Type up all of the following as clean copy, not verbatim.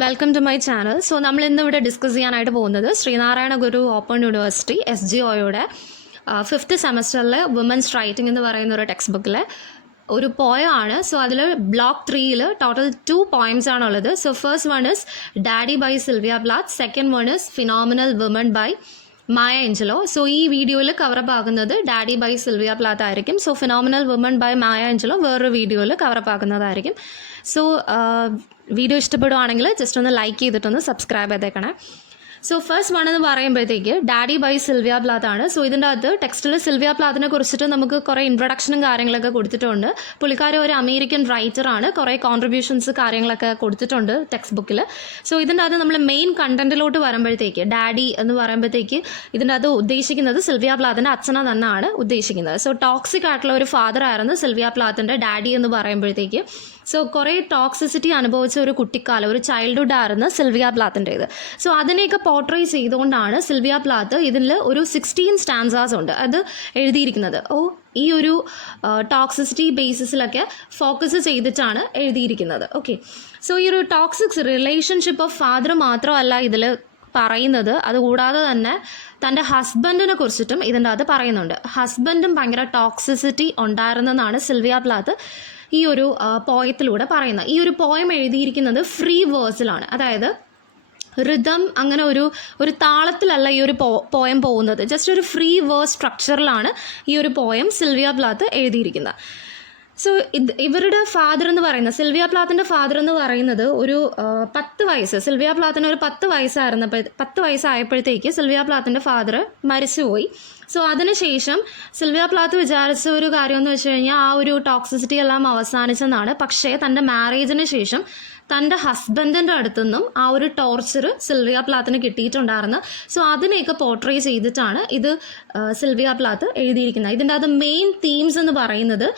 Welcome to my channel. So നമ്മൾ ഇന്നിവിടെ discuss ചെയ്യാനായിട്ട് പോകുന്നത് ശ്രീനാരായണ ഗുരു ഓപ്പൺ യൂണിവേഴ്സിറ്റി SGOയുടെ 5th സെമസ്റ്ററിലെ വുമൻസ് റൈറ്റിംഗ് എന്ന് പറയുന്ന ഒരു ടെക്സ്റ്റ് ബുക്കിലെ ഒരു പോയമാണ്. സോ അതിൽ ബ്ലോക്ക് 3 ടോട്ടൽ 2 പോയിംസ് ആണുള്ളത്. So first one is Daddy by Sylvia Plath, second one is Phenomenal Woman by Maya Angelou. So ഈ വീഡിയോയിൽ കവറപ്പ് ആകുന്നത് ഡാഡി ബൈ സിൽവിയ പ്ലാത്ത് ആയിരിക്കും. So Phenomenal Woman by Maya Angelou വേറൊരു വീഡിയോയിൽ cover up ആക്കുന്നതായിരിക്കും. So video ഇഷ്ടപ്പെടുവാണെങ്കിൽ just ഒന്ന് like ചെയ്തിട്ടൊന്ന് subscribe ചെയ്തേക്കണേ. So first one എന്ന് പറയുമ്പോഴത്തേക്ക് ഡാഡി ബൈ സിൽവിയ പ്ലാത്ത് ആണ്. സോ ഇതിൻ്റെ അകത്ത് ടെക്സ്റ്റിൽ സിൽവിയ പ്ലാത്തിനെ കുറിച്ചിട്ട് നമുക്ക് കുറേ ഇൻട്രൊഡക്ഷനും കാര്യങ്ങളൊക്കെ കൊടുത്തിട്ടുണ്ട്. പുള്ളിക്കാരി ഒരു അമേരിക്കൻ റൈറ്ററാണ്. കുറേ കോൺട്രിബ്യൂഷൻസ് കാര്യങ്ങളൊക്കെ കൊടുത്തിട്ടുണ്ട് ടെക്സ്റ്റ് ബുക്കിൽ. സോ ഇതിൻ്റെ അകത്ത് നമ്മൾ മെയിൻ കണ്ടന്റിലോട്ട് വരുമ്പോഴത്തേക്ക് ഡാഡി എന്ന് പറയുമ്പോഴത്തേക്ക് ഇതിൻ്റെ അകത്ത് ഉദ്ദേശിക്കുന്നത് സിൽവിയ പ്ലാത്തിൻ്റെ അച്ഛനെ തന്നെയാണ് ഉദ്ദേശിക്കുന്നത്. സോ ടോക്സിക് ആയിട്ടുള്ള ഒരു ഫാദർ ആയിരുന്നു സിൽവിയ പ്ലാത്തിൻ്റെ ഡാഡി എന്ന് പറയുമ്പോഴത്തേക്ക്. സോ കുറേ ടോക്സിസിറ്റി അനുഭവിച്ച ഒരു കുട്ടിക്കാലം, ഒരു ചൈൽഡ്ഹുഡ് ആയിരുന്നു സിൽവിയ പ്ലാത്തിൻ്റേത്. സോ അതിനെയൊക്കെ പോർട്രേ ചെയ്തുകൊണ്ടാണ് സിൽവിയ പ്ലാത്ത് ഇതിൽ ഒരു 16 സ്റ്റാൻസാസ് ഉണ്ട് അത് എഴുതിയിരിക്കുന്നത്. ഈ ഒരു ടോക്സിസിറ്റി ബേസിസിലൊക്കെ ഫോക്കസ് ചെയ്തിട്ടാണ് എഴുതിയിരിക്കുന്നത്. ഓക്കെ, സോ ഈ ഒരു ടോക്സിക് റിലേഷൻഷിപ്പ് ഓഫ് ഫാദർ മാത്രമല്ല ഇതിൽ പറയുന്നത്, അതുകൂടാതെ തന്നെ തൻ്റെ ഹസ്ബൻഡിനെ കുറിച്ചിട്ടും ഇതിൻ്റെ അത് പറയുന്നുണ്ട്. ഹസ്ബൻഡും ഭയങ്കര ടോക്സിസിറ്റി ഉണ്ടായിരുന്നെന്നാണ് സിൽവിയ പ്ലാത്ത് ഈ ഒരു പോയത്തിലൂടെ പറയുന്നത്. ഈ ഒരു പോയം എഴുതിയിരിക്കുന്നത് ഫ്രീ വേഴ്സിലാണ്, അതായത് റിതം അങ്ങനെ ഒരു താളത്തിലല്ല ഈ ഒരു പോയം പോകുന്നത്. ജസ്റ്റ് ഒരു ഫ്രീ വേഴ്സ് സ്ട്രക്ചറിലാണ് ഈ ഒരു പോയം സിൽവിയ പ്ലാത്ത് എഴുതിയിരിക്കുന്നത്. സോ ഇവരുടെ ഫാദർ എന്ന് പറയുന്നത്, സിൽവിയ പ്ലാത്തിൻ്റെ ഫാദർ എന്ന് പറയുന്നത് ഒരു 10 വയസ്സ്, സിൽവിയ പ്ലാത്തിന് ഒരു 10 വയസ്സായപ്പോഴത്തേക്ക് സിൽവിയ പ്ലാത്തിൻ്റെ ഫാദർ മരിച്ചുപോയി. സോ അതിനുശേഷം സിൽവിയ പ്ലാത്ത് വിചാരിച്ച ഒരു കാര്യം എന്ന് വെച്ച് കഴിഞ്ഞാൽ ആ ഒരു ടോക്സിസിറ്റി എല്ലാം അവസാനിച്ചെന്നാണ്. പക്ഷേ തൻ്റെ മാരേജിന് ശേഷം തൻ്റെ ഹസ്ബൻഡിൻ്റെ അടുത്തുനിന്നും ആ ഒരു ടോർച്ചർ സിൽവിയ പ്ലാത്തിന് കിട്ടിയിട്ടുണ്ടായിരുന്നു. സോ അതിനെയൊക്കെ പോർട്രേ ചെയ്തിട്ടാണ് ഇത് സിൽവിയ പ്ലാത്ത് എഴുതിയിരിക്കുന്നത്. ഇതിൻ്റെ അത് മെയിൻ തീംസ് എന്ന് പറയുന്നത്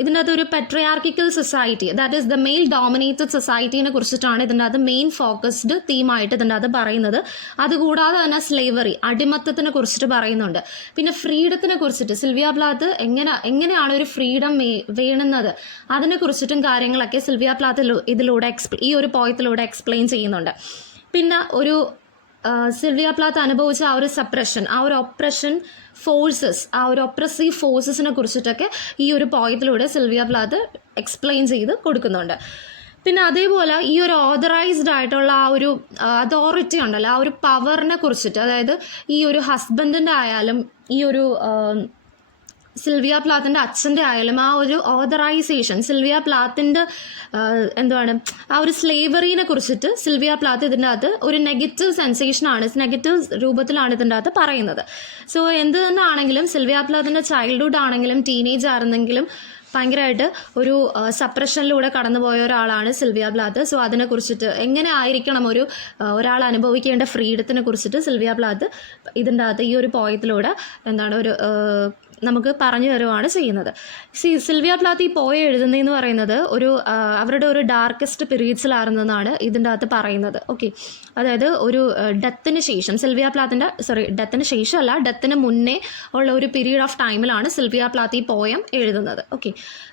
ഇതിൻ്റെ അകത്തൊരു patriarchical society, that is the male dominated സൊസൈറ്റീനെ കുറിച്ചിട്ടാണ് ഇതിൻ്റെ അത് മെയിൻ ഫോക്കസ്ഡ് തീമായിട്ട് ഇതിൻ്റെ അത് പറയുന്നത്. അതുകൂടാതെ തന്നെ സ്ലേവറി, അടിമത്തത്തിനെ കുറിച്ചിട്ട് പറയുന്നുണ്ട്. പിന്നെ ഫ്രീഡത്തിനെ കുറിച്ചിട്ട് സിൽവിയ പ്ലാത്ത് എങ്ങനെയാണ് ഒരു ഫ്രീഡം വേണുന്നത് അതിനെക്കുറിച്ചിട്ടും കാര്യങ്ങളൊക്കെ സിൽവിയ പ്ലാത്ത് ഇതിലൂടെ ഈ ഒരു പോയത്തിലൂടെ എക്സ്പ്ലെയിൻ ചെയ്യുന്നുണ്ട്. പിന്നെ സിൽവിയ പ്ലാത്ത് അനുഭവിച്ച ആ ഒരു സപ്രഷൻ, ആ ഒരു ഒപ്രഷൻ ഫോഴ്സസ്, ആ ഒരു ഒപ്രസീവ് ഫോഴ്സസിനെ കുറിച്ചിട്ടൊക്കെ ഈ ഒരു പോയത്തിലൂടെ സിൽവിയ പ്ലാത്ത് എക്സ്പ്ലെയിൻ ചെയ്ത് കൊടുക്കുന്നുണ്ട്. പിന്നെ അതേപോലെ ഈ ഒരു ഓതറൈസ്ഡ് ആയിട്ടുള്ള ആ ഒരു അതോറിറ്റി ഉണ്ടല്ലോ, ആ ഒരു പവറിനെ കുറിച്ചിട്ട്, അതായത് ഈ ഒരു ഹസ്ബൻഡിൻ്റെ ആയാലും ഈ ഒരു സിൽവിയ പ്ലാത്തിൻ്റെ അച്ഛൻ്റെ ആയാലും ആ ഒരു ഓതറൈസേഷൻ, സിൽവിയ പ്ലാത്തിൻ്റെ ആ ഒരു സ്ലേവറീനെ കുറിച്ചിട്ട് സിൽവിയ പ്ലാത്ത് ഇതിൻ്റെ അകത്ത് ഒരു നെഗറ്റീവ് സെൻസേഷനാണ്, നെഗറ്റീവ് രൂപത്തിലാണ് ഇതിൻ്റെ അകത്ത് പറയുന്നത്. സോ എന്ത് തന്നെ ആണെങ്കിലും സിൽവിയ പ്ലാത്തിൻ്റെ ചൈൽഡ്ഹുഡ് ആണെങ്കിലും ടീനേജ് ആയിരുന്നെങ്കിലും ഭയങ്കരമായിട്ട് ഒരു സപ്രഷനിലൂടെ കടന്നുപോയ ഒരാളാണ് സിൽവിയ പ്ലാത്ത്. സോ അതിനെക്കുറിച്ചിട്ട് എങ്ങനെ ആയിരിക്കണം ഒരാൾ അനുഭവിക്കേണ്ട ഫ്രീഡത്തിനെ കുറിച്ചിട്ട് സിൽവിയ പ്ലാത്ത് ഇതിൻ്റെ അകത്ത് ഈ ഒരു പോയത്തിലൂടെ നമുക്ക് പറഞ്ഞു തരുവാണ് ചെയ്യുന്നത്. സിൽവിയ പ്ലാത്ത് ഈ പോയ എഴുതുന്നതെന്ന് പറയുന്നത് അവരുടെ ഒരു ഡാർക്കസ്റ്റ് പീരീഡ്സിലായിരുന്നെന്നാണ് ഇതിൻ്റെ അകത്ത് പറയുന്നത്. ഓക്കെ, അതായത് ഒരു ഡെത്തിന് ശേഷം ഡെത്തിന് ശേഷമല്ല, ഡെത്തിന് മുന്നേ ഉള്ള ഒരു പീരീഡ് ഓഫ് ടൈമിലാണ് സിൽവിയ പ്ലാത്ത് ഈ പോയം എഴുതുന്നത്. ഓക്കെ,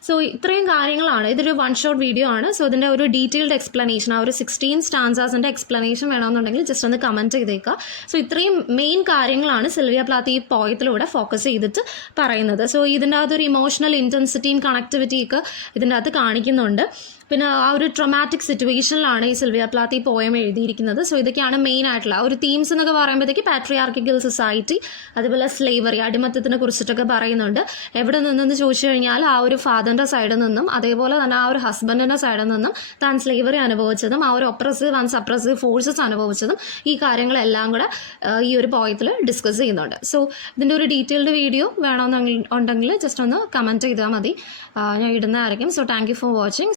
സോ ഇത്രയും കാര്യങ്ങളാണ്. ഇതൊരു 1 ഷോട്ട് വീഡിയോ ആണ്. സോ ഇതിൻ്റെ ഒരു ഡീറ്റെയിൽഡ് എക്സ്പ്ലനേഷൻ, ആ ഒരു 16 സ്റ്റാൻസാസിൻ്റെ എക്സ്പ്ലനേഷൻ വേണമെന്നുണ്ടെങ്കിൽ ജസ്റ്റ് ഒന്ന് കമൻറ്റ് ചെയ്തേക്കുക. സോ ഇത്രയും മെയിൻ കാര്യങ്ങളാണ് സിൽവിയ പ്ലാത്ത് ഈ പോയത്തിലൂടെ ഫോക്കസ് ചെയ്തിട്ട് പറയുന്നത്. സോ ഇതിൻ്റെ അകത്തൊരു ഇമോഷണൽ ഇൻറ്റൻസിറ്റിയും കണക്ടിവിറ്റിയൊക്കെ ഇതിൻ്റെ അകത്ത് കാണിക്കുന്നുണ്ട്. പിന്നെ ആ ഒരു ട്രൊമാറ്റിക് സിറ്റുവേഷനിലാണ് ഈ സിൽവിയ പ്ലാത്ത് ഈ പോയം എഴുതിയിരിക്കുന്നത്. സോ ഇതൊക്കെയാണ് മെയിൻ ആയിട്ടുള്ള ഒരു തീംസ് എന്നൊക്കെ പറയുമ്പോഴത്തേക്ക് പാട്രിയാർക്കിക്കൽ സൊസൈറ്റി, അതുപോലെ സ്ലേവറി, അടിമത്തത്തിനെ കുറിച്ചിട്ടൊക്കെ പറയുന്നുണ്ട്. എവിടെ നിന്നെന്ന് ചോദിച്ചു കഴിഞ്ഞാൽ ആ ഒരു ഫാദറിൻ്റെ സൈഡിൽ നിന്നും, അതേപോലെ തന്നെ ആ ഒരു ഹസ്ബൻഡിൻ്റെ സൈഡിൽ നിന്നും താൻ സ്ലേവറി അനുഭവിച്ചതും ആ ഒരു ഒപ്രസീവ് ആൻഡ് സപ്രസീവ് ഫോഴ്സസ് അനുഭവിച്ചതും ഈ കാര്യങ്ങളെല്ലാം കൂടെ ഈ ഒരു പോയത്തിൽ ഡിസ്കസ് ചെയ്യുന്നുണ്ട്. സോ ഇതിൻ്റെ ഒരു ഡീറ്റെയിൽഡ് വീഡിയോ വേണമെന്നുണ്ടെങ്കിൽ ജസ്റ്റ് ഒന്ന് കമൻറ്റ് ചെയ്താൽ മതി, ഞാൻ ഇടുന്നതായിരിക്കും. So thank you for watching.